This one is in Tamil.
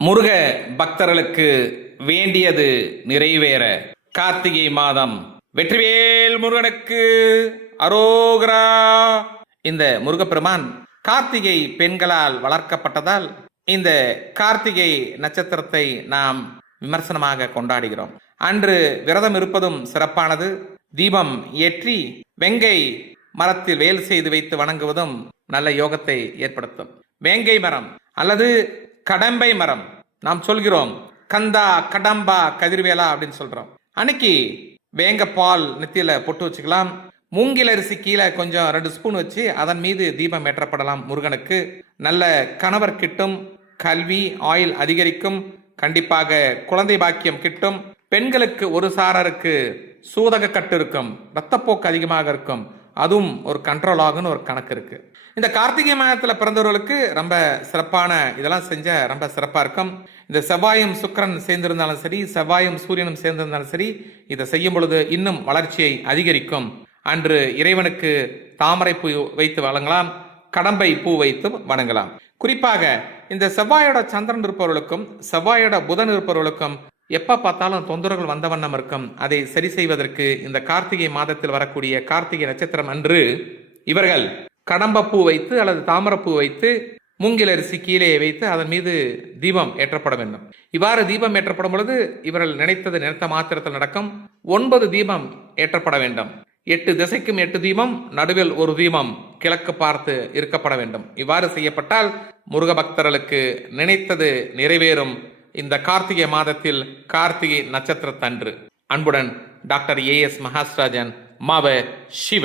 முருக பக்தர்களுக்கு வேண்டியது நிறைவேற கார்த்திகை மாதம் வெற்றிவேல் முருகனுக்கு அரோகரா. இந்த முருகப்பெருமான் கார்த்திகை பெண்களால் வளர்க்கப்பட்டதால் இந்த கார்த்திகை நட்சத்திரத்தை நாம் விமர்சனமாக கொண்டாடுகிறோம். அன்று விரதம் இருப்பதும் சிறப்பானது. தீபம் ஏற்றி வெங்கை மரத்தில் வேல் செய்து வைத்து வணங்குவதும் நல்ல யோகத்தை ஏற்படுத்தும். வேங்கை மரம் அல்லது கடம்பை மரம், நாம் சொல்கிறோம் கந்தா கடம்பா கதிர்வேலா அப்படின்னு சொல்றோம். அன்னைக்கு வேங்க பால் நெத்தியில பொட்டு வச்சுக்கலாம். மூங்கில் அரிசி கீழே கொஞ்சம் 2 ஸ்பூன் வச்சு அதன் மீது தீபம் ஏற்றப்படலாம். முருகனுக்கு நல்ல கணவர் கிட்டும், கல்வி ஆயுள் அதிகரிக்கும், கண்டிப்பாக குழந்தை பாக்கியம் கிட்டும். பெண்களுக்கு ஒரு சாரருக்கு சூதக கட்டு இருக்கும், ரத்தப்போக்கு அதிகமாக இருக்கும், அதுவும் ஒரு கண்ட்ரோல் ஆகுன்னு ஒரு கணக்கு இருக்கு. இந்த கார்த்திகை மாதத்தில் பிறந்தவர்களுக்கு ரொம்ப சிறப்பான இதெல்லாம் செஞ்ச ரொம்ப சிறப்பாக இருக்கும். இந்த செவ்வாயும் சுக்கிரன் சேர்ந்திருந்தாலும் சரி, செவ்வாயும் சூரியனும் சேர்ந்திருந்தாலும் சரி, இதை செய்யும் பொழுது இன்னும் வளர்ச்சியை அதிகரிக்கும். அன்று இறைவனுக்கு தாமரை பூ வைத்து வணங்கலாம், கடம்பை பூ வைத்து வணங்கலாம். குறிப்பாக இந்த செவ்வாயோட சந்திரன் இருப்பவர்களுக்கும் செவ்வாயோட புதன் இருப்பவர்களுக்கும் எப்ப பார்த்தாலும் தொந்தரவுகள் வந்த வண்ணம் இருக்கும். அதை சரி செய்வதற்கு இந்த கார்த்திகை மாதத்தில் வரக்கூடிய கார்த்திகை நட்சத்திரம் அன்று இவர்கள் கடம்பப்பூ வைத்து அல்லது தாமரப்பூ வைத்து மூங்கில் அரிசி கீழே வைத்து அதன் மீது தீபம் ஏற்றப்பட வேண்டும். இவ்வாறு தீபம் ஏற்றப்படும் பொழுது இவர்கள் நினைத்தது நினைத்த மாத்திரத்தில் நடக்கும். 9 தீபம் ஏற்றப்பட வேண்டும். 8 திசைக்கும் 8 தீபம், நடுவில் ஒரு தீபம் கிழக்கு பார்த்து இருக்கப்பட வேண்டும். இவ்வாறு செய்யப்பட்டால் முருக பக்தர்களுக்கு நினைத்தது நிறைவேறும். இந்த கார்த்திகை மாதத்தில் கார்த்திகை நட்சத்திரத்தன்று. அன்புடன் டாக்டர் AS மகாஸ்ராஜன், மாவ சிவ.